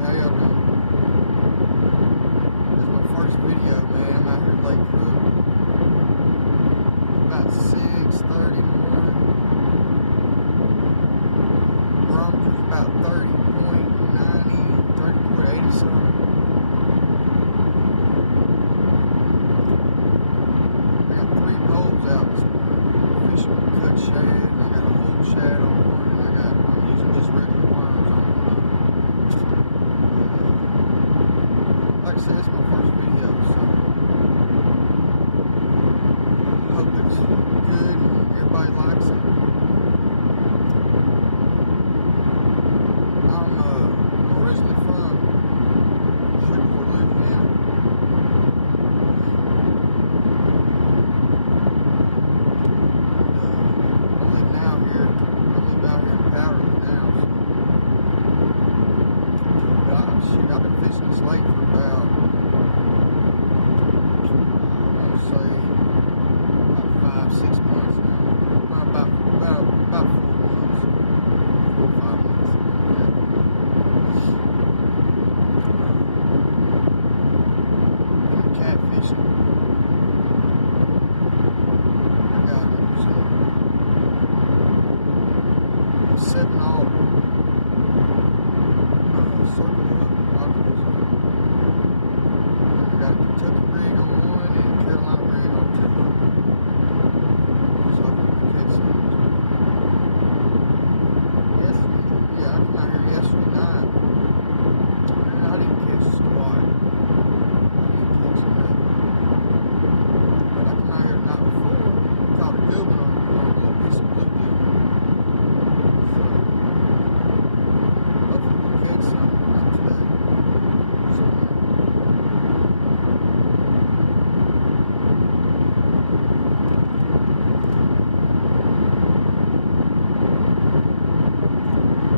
how y'all doing? This is my first video, man. I'm out here at Lake Cook. About 6:30 in the morning. Barometer's about 30.90, 30.80 something. I got 3 poles out this morning. Fishing with cut shad. I got a whole shad on one, and I'm using just regular worms on one. Like I said, it's my first video, so I hope it's good and everybody likes it. I'm originally from Shreveport, Louisiana. I live out here in Powderly now. I've been fishing this lake for about, I'd say, about 5-6 months now. Well, about 4 months, 4 or 5 months. I'm catfishing. I got some 7/0 circle hook, octopus hook. I got a Kentucky rig on one and Carolina rig on 2. So hopefully we can catch some. I came out here yesterday night and I didn't catch a squat. I didn't catch nothing. But I came out here the night before, caught a good one on a little piece of bluegill. So hopefully we'll catch some today.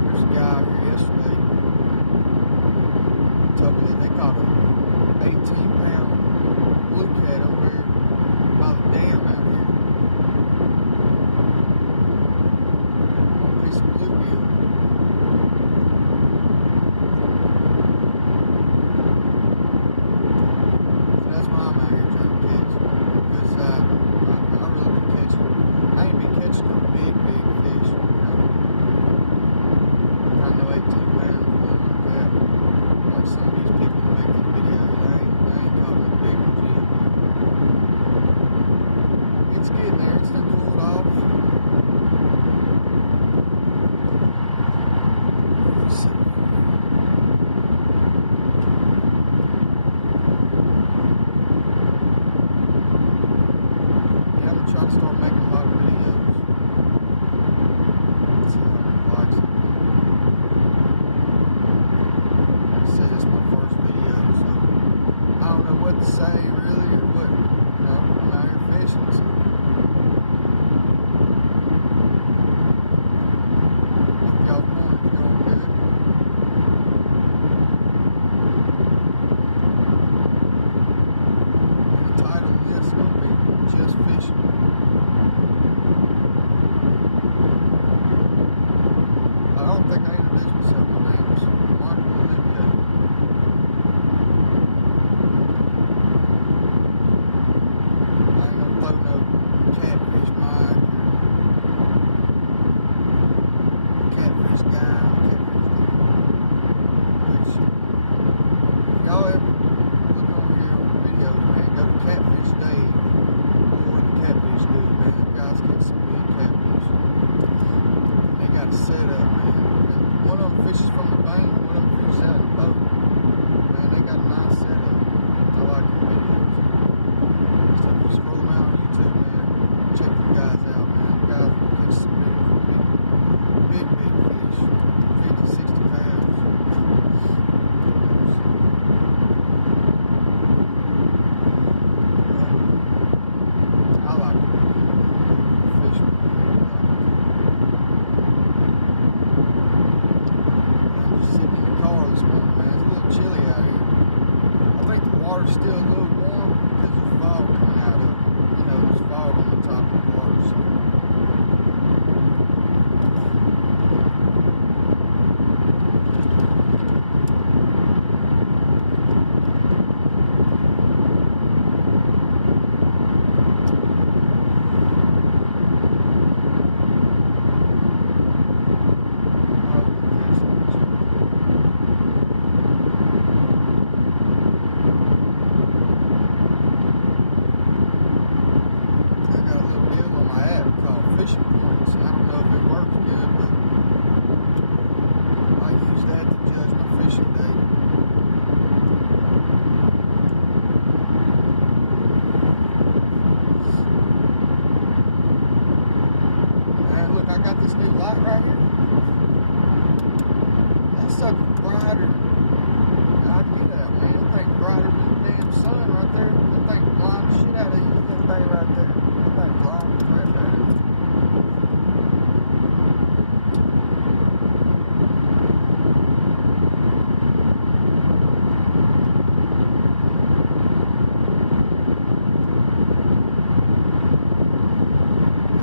There's a guy out here yesterday told me that they caught an 18-pound blue cat over here by the dam out here. On a piece of bluegill. So that's why I'm out here trying to catch. Because I really been catching. I ain't been catching no big fish. You know. I know 18 pounds, nothing like that. Like some of these people that make these videos, I ain't caught no big ones yet. It's getting there. It's done cooled off. Let's see. Yeah, I'm trying to start making a lot of videos. Let's see how many likes it. Like I said, it's my first video, so I don't know what to say really, or what, you know, I'm out here fishing, so hope y'all's morning's going good. And the title of this is going to be Just Fishing. I don't think I introduced myself. My name is Michael Olivier. I ain't gonna throw no catfish mic or catfish guy, which, if y'all ever look over here on the videos, man, go to Catfish Dave or the Catfish Dude, man. Them guys get some big catfish. They got a setup, man. One of them fishes from the bank, one of them fishes out in the boat. Man, they got a nice setup. I like the videos. So if you scroll them out on YouTube, man, check them guys out, man. The guys will catch some big fish. 50, 60 pounds. I like it. Fish. I'm just sitting in the car this morning, man. It's a little chilly out here. I think the water's still a little warm because there's fog coming out of it. You know, there's fog on the top of the water, so sucker brighter. I get out, man. That thing brighter than the damn sun right there. That thing blind the shit out of you. That thing right there. That thing blind the crap out of you.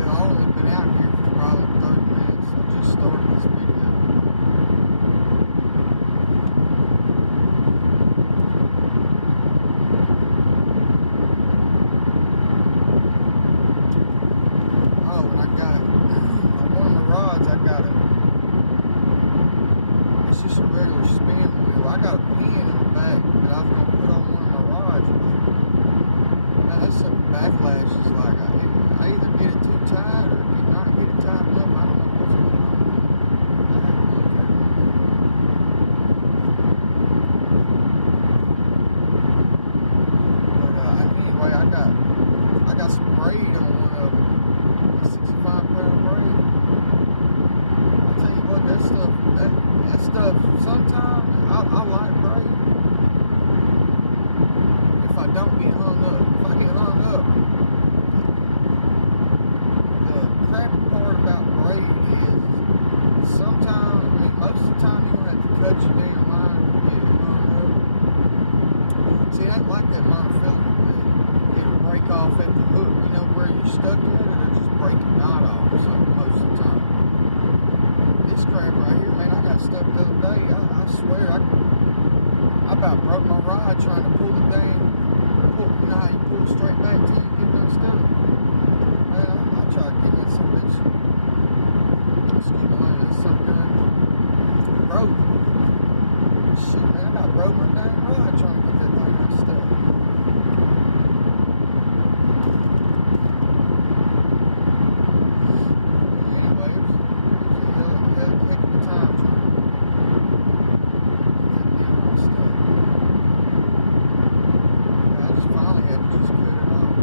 I've only been out here for probably 30 minutes. I just started this video. Oh, and I got on one of my rods, I got it's just a regular spin wheel. I got a pin in the back that I was going to put on one of my rods. Man, that something backlash is like, I either get it too tight or not get it tight enough. I don't know what's going on. I have to look at it. But anyway, I got some braid on one of them. 65-pound braid. I tell you what, that stuff. Sometimes I like braid. If I don't get hung up, if I get hung up, the crappy part about braid is sometimes, I mean, most of the time you don't have to cut your damn line to get it hung up. See, it ain't like that monofilament. It'll break off at the hook. You know where you're stuck at, or it'll just break your knot off or something most of the time. This crap right here, man, I got stuck the other day. I swear, I about broke my rod trying to pull the dang, you know how you pull it straight back till you get unstuck. Man, I tried to get in some bitch. Excuse my language, some gun. Broke. Shit, man, I about broke my dang rod trying to get that thing unstuck. Anyway, it was a heck of a time trying to get that damn unstuck. I just finally had to just cut it off.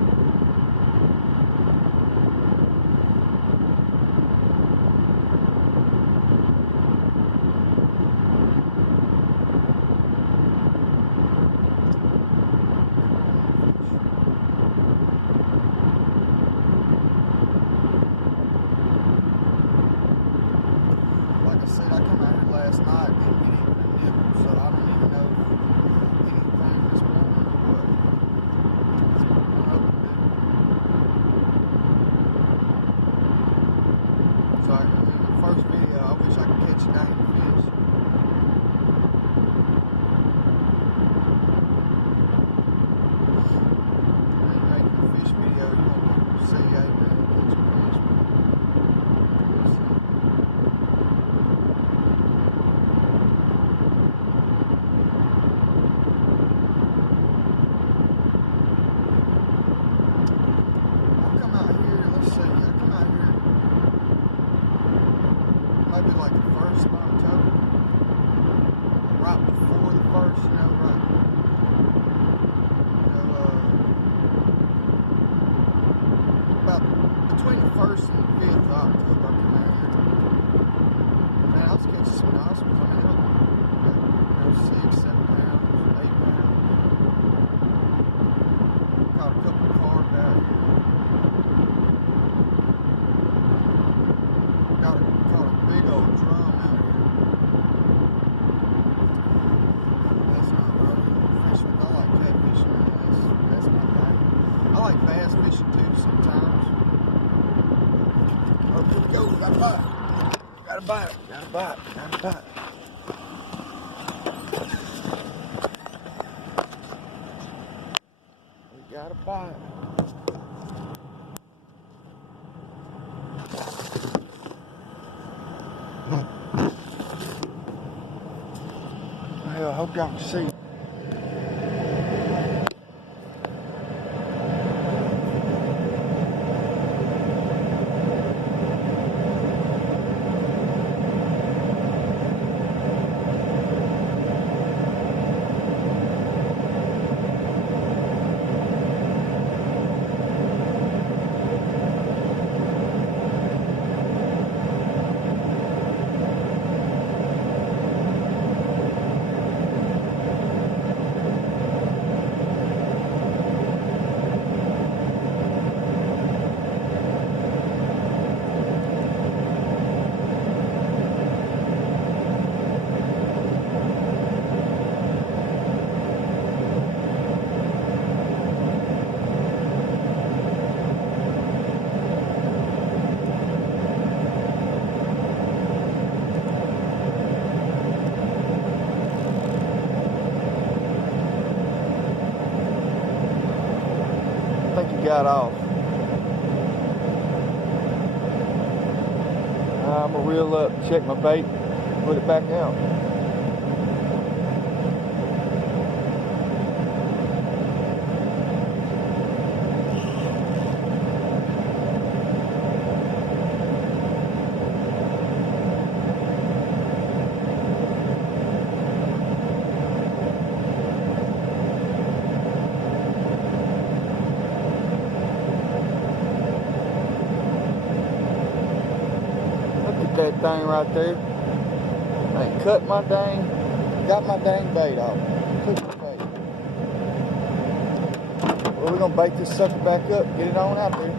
Like I said, I came out here last night and didn't get even a nibble, so I don't even know if anything this morning or what. I'm hoping to do. So in the first video, I wish I could catch a dang fish. When you're making a fish video, you want people to see, hey man, catch a fish. We'll see. I come out here, let's see, I come out here maybe like the 1st of October, right before the 1st, you know, right, you know, about between the 1st and the 5th of October, I come out here. Man, I was catching some nice ones. I mean, you know, 6, 7 pounds, 8 pounds. Caught a couple of carp out here. Caught a big old drum out here. That's not really fishing. I like catfishing, man. That's my thing. I like bass fishing too sometimes. Oh, here we go. Got a bite. Got a bite. Got a bite. Got a bite. We got a bite. Well, I hope y'all can see. got off. I'm gonna reel up, check my bait, put it back out. That thing right there. They cut my got my dang bait off. Took my bait. Well, we're gonna bait this sucker back up, get it on out there.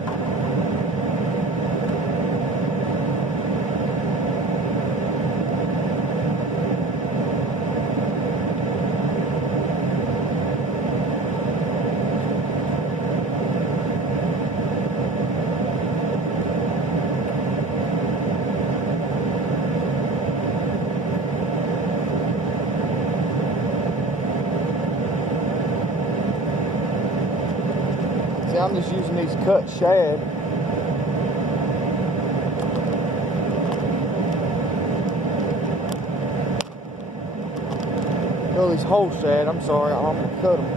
I'm just using these cut shad. No, these whole shad, I'm sorry, I'm gonna cut them.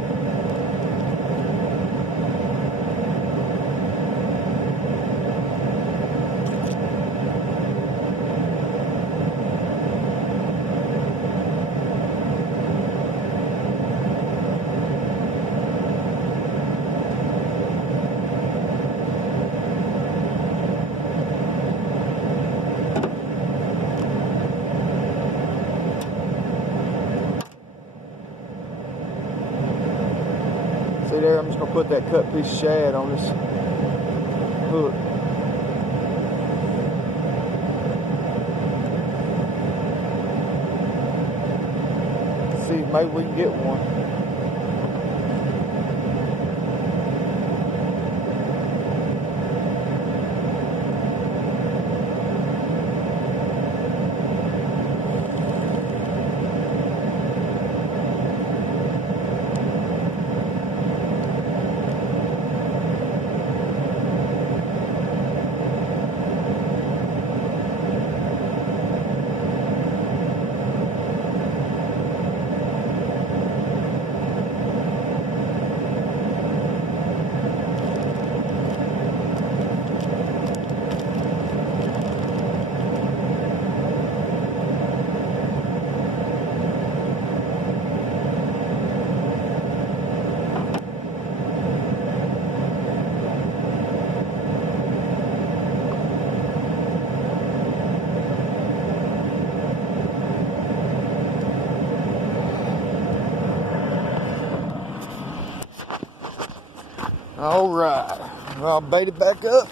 See there, I'm just gonna put that cut piece of shad on this hook. See if maybe we can get one. All right, well, I'll bait it back up.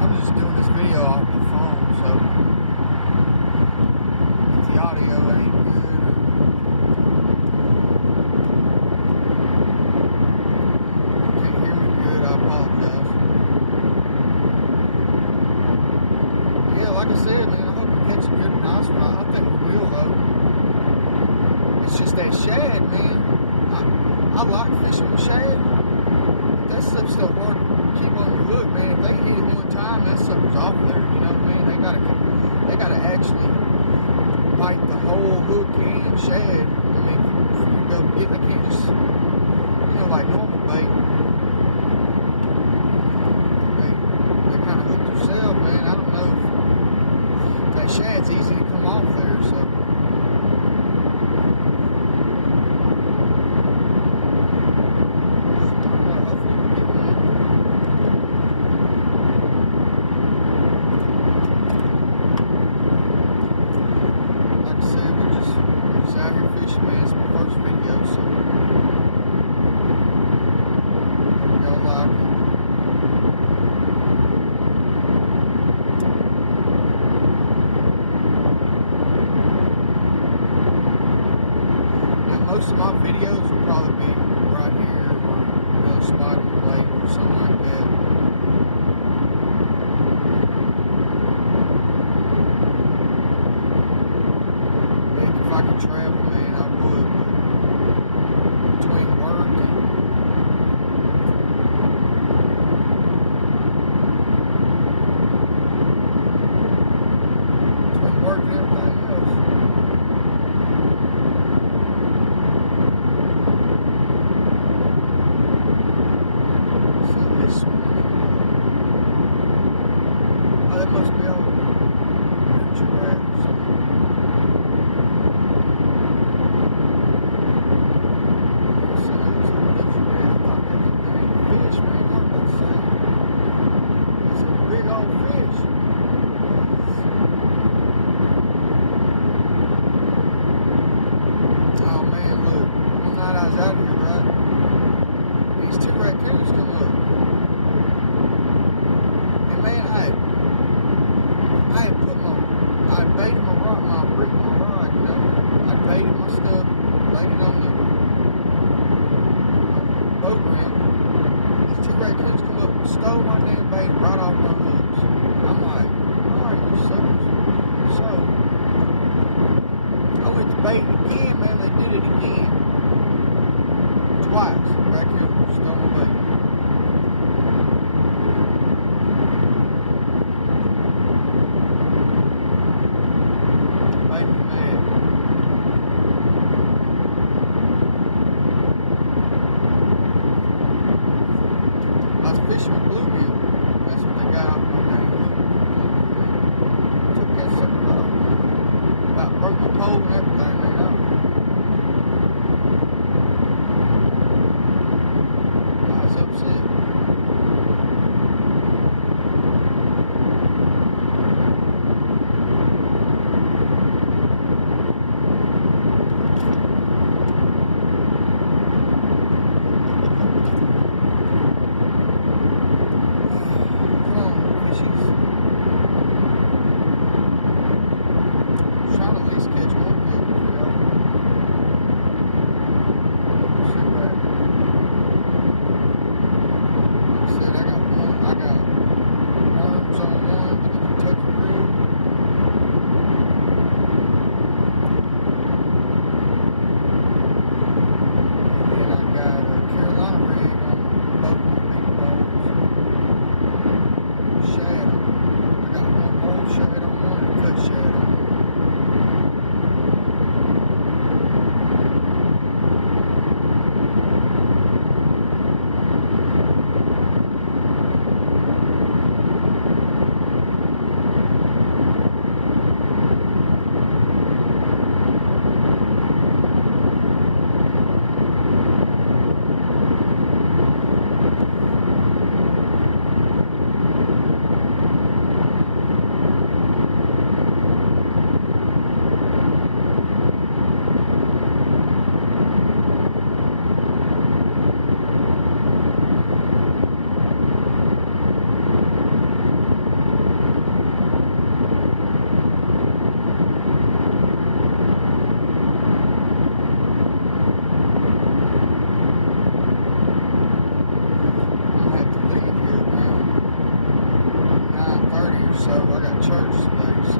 I'm just doing this video off my phone, so if the audio ain't good, can't hear me good, I apologize. Yeah, like I said, man, I hope we catch a good nice one. I think we will, though. It's just that shad, man. I like fishing with shad. That stuff's so hard to keep on your hook, man. If they hit it one time, that sucker's off there, you know what I mean? They gotta actually bite the whole hook and shad. I mean, for you to go get it, they can't just, like normal bait. They kind of hook themselves, man. I don't know if that shad's easy to come off there, so. Out here fishing, man. It's my first video, so hope y'all like it. most of my videos will probably be right here or another spot in the lake or something like that. Heck, if I could travel, man, I would. But between work and everything else. So this oh, that must be all future rat or something. So it looks like future rat. I thought that was a fish, man. What am I saying? It's a big old fish. Oh man, look, one night I was out here, right? These two raccoons come up. And man, I had baited my rod, my rod, you know. I baited my stuff, laid it on the boat ramp. These two raccoons come up and stole my damn bait right off my hooks. I'm like, alright, you suckers. So I went to bait it again, man. They did it again. Twice. Back here, stole my bait. Made me mad. I was fishing with bluegill. That's what they got off my damn hook. Took that sucker off. About broke my pole and everything, man. I was upset. Come on, fishes. Trying to at least catch one big, you know. See that? Like I said, I got worms on one, the Kentucky reel. And I got a Carolina rig on both my big poles. Shad. I got one whole shad on one and cut shad on one. So I got church today, so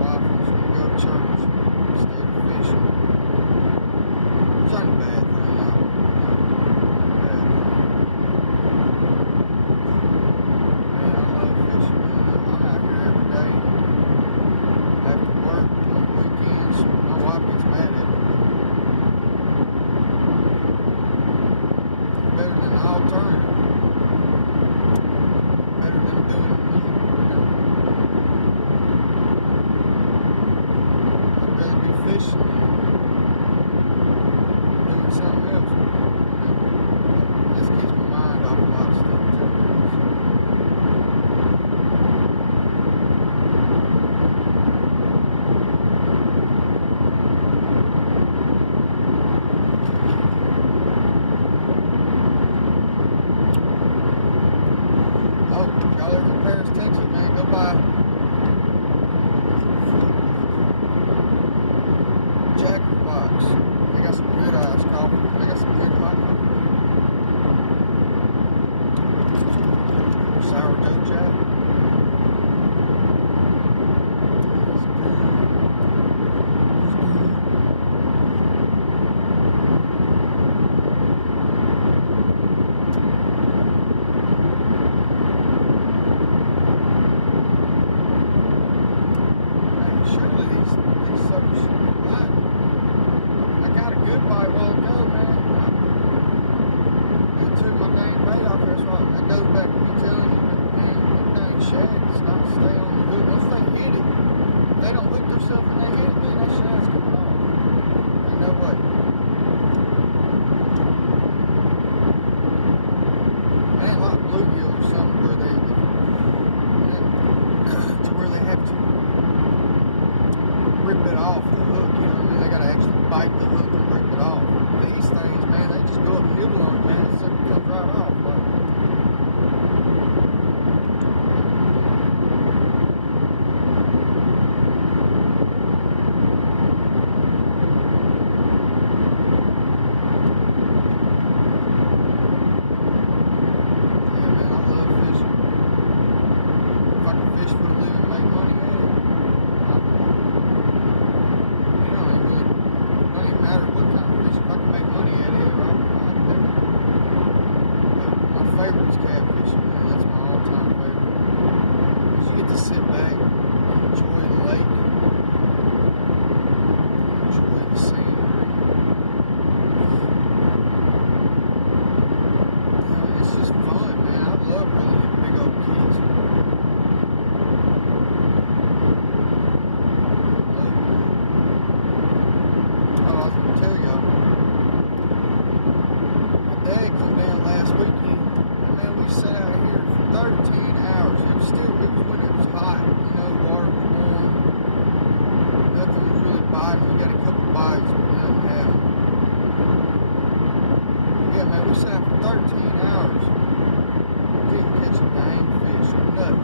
wife wants me to go to church instead of fishing. Which ain't a bad thing, not a bad thing. Man, I love fishing, man. I'm out here every day. After work, on the weekends, my wife gets mad at me. Better than the alternative. took my dang bait off there, so I go back to telling you that dang shad does not stay on the hook. Once they hit it, if they don't hook themselves and they hit it, man, that shad's coming off. Ain't no way. It ain't like bluegill or something where they to where they have to rip it off the hook, you know what I mean? They gotta actually bite the hook and rip it off. These things, man, they just go up and nibble on it, man, and it comes right off. Like, fish for a living, make money at it. It don't even matter what kind of fish. If I can make money at it, I'd do it. But my favorite is catfishing, man. That's my all-time favorite. Because you get to sit back and enjoy the lake, enjoy the scenery. It's just fun, man. I love really getting big old kids. Tell y'all, my dad come down last weekend, and man, we sat out here for 13 hours. It was when it was hot, you know, water was warm, nothing was really biting. We got a couple bites, but nothing happened. Yeah, man, we sat out for 13 hours. Didn't catch a dang fish or nothing.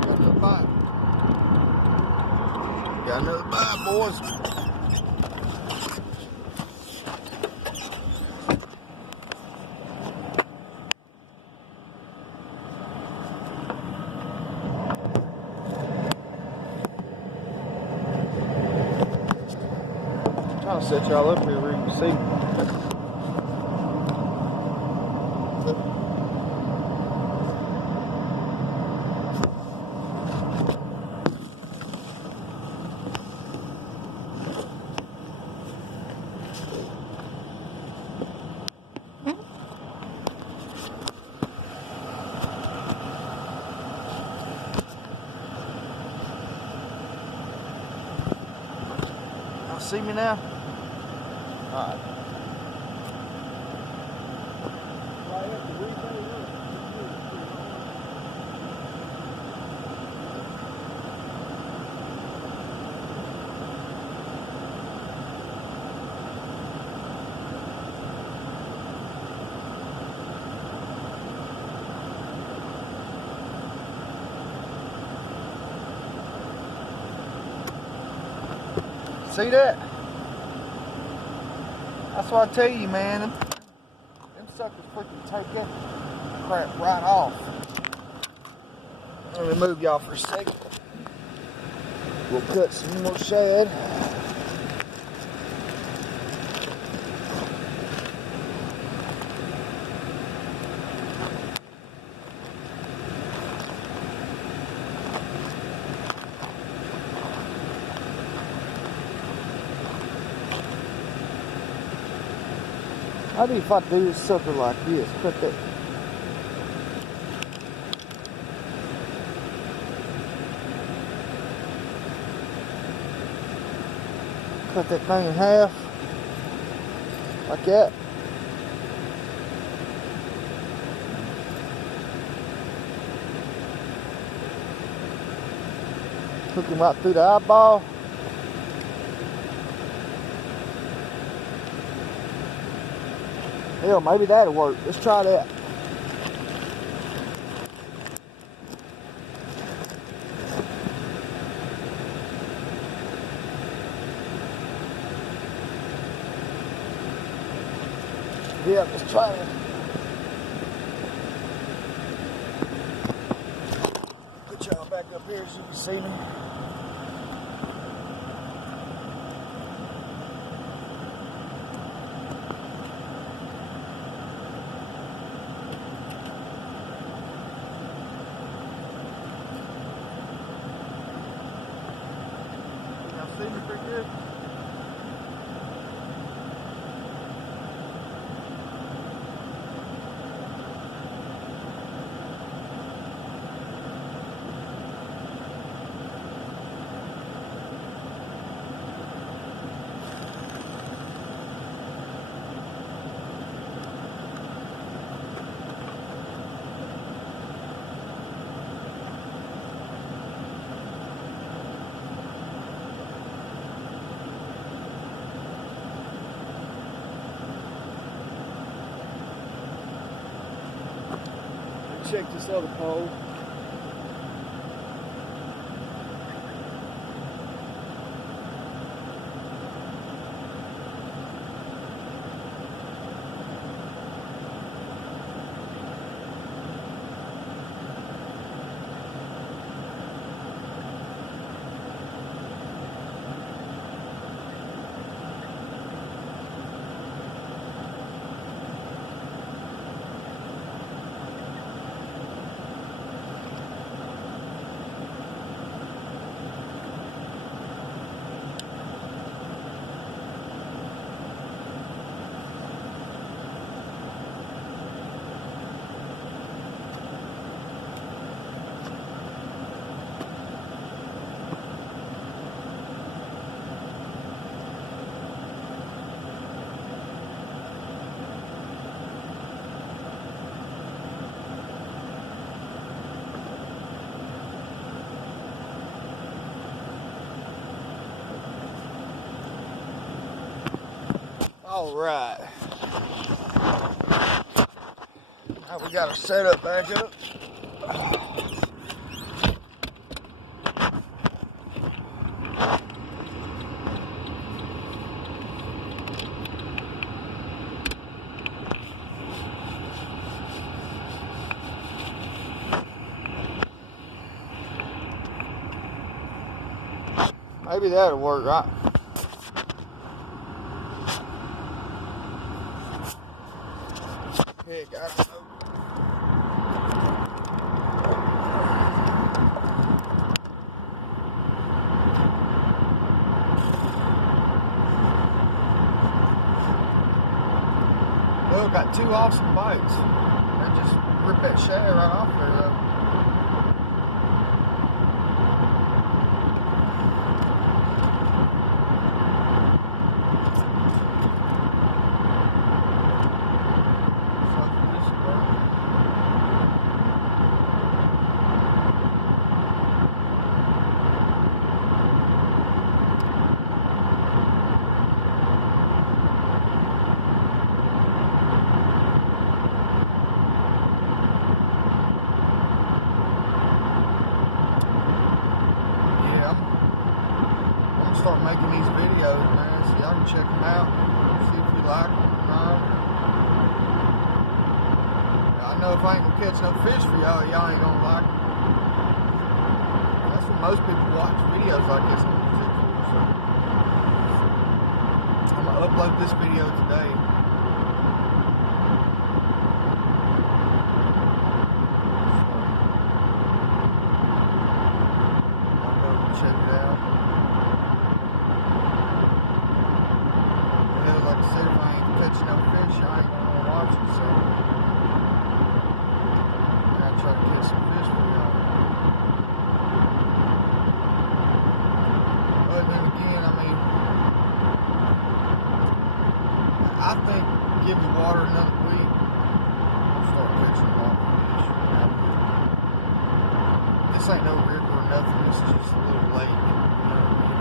Got another bite. Got another bite, boys. I'm trying to set y'all up here where you can see. See me now? Alright. See that? That's what I tell you, man. Them suckers freaking take that crap right off. Let me move y'all for a second. We'll cut some more shad. How do if I do this sucker like this? Cut that. Cut that thing in half. Like that. Hook him right through the eyeball. Hell, maybe that'll work. Let's try that. Yeah, let's try it. Put y'all back up here so you can see me. See me pretty good. check this other pole. All right. Now we got our setup back up. Maybe that'll work, right? Heck, I don't know. Well, got two awesome bites. They just rip that shad right off there, though. Start making these videos, man, so y'all can check them out, see if you like them. I know if I ain't gonna catch no fish for y'all, y'all ain't gonna like them. That's what most people watch videos like this on YouTube for, so I'm gonna upload this video today. So, I'll go check it out. Like I said, if I ain't catching no fish, I ain't gonna watch it, so I gotta try to catch some fish for y'all. But then again, I mean, I think give the water another week, I'll start catching a lot of fish. This ain't no river or nothing, this is just a little lake, you know what I mean?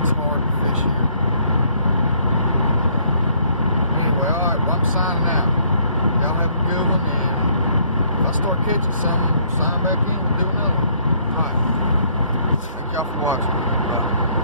It's hard to fish here. Anyway, alright, well, I'm signing out. Y'all have a good one, and if I start catching something, sign back in, we'll do another one. Alright. Thank y'all for watching. Bye.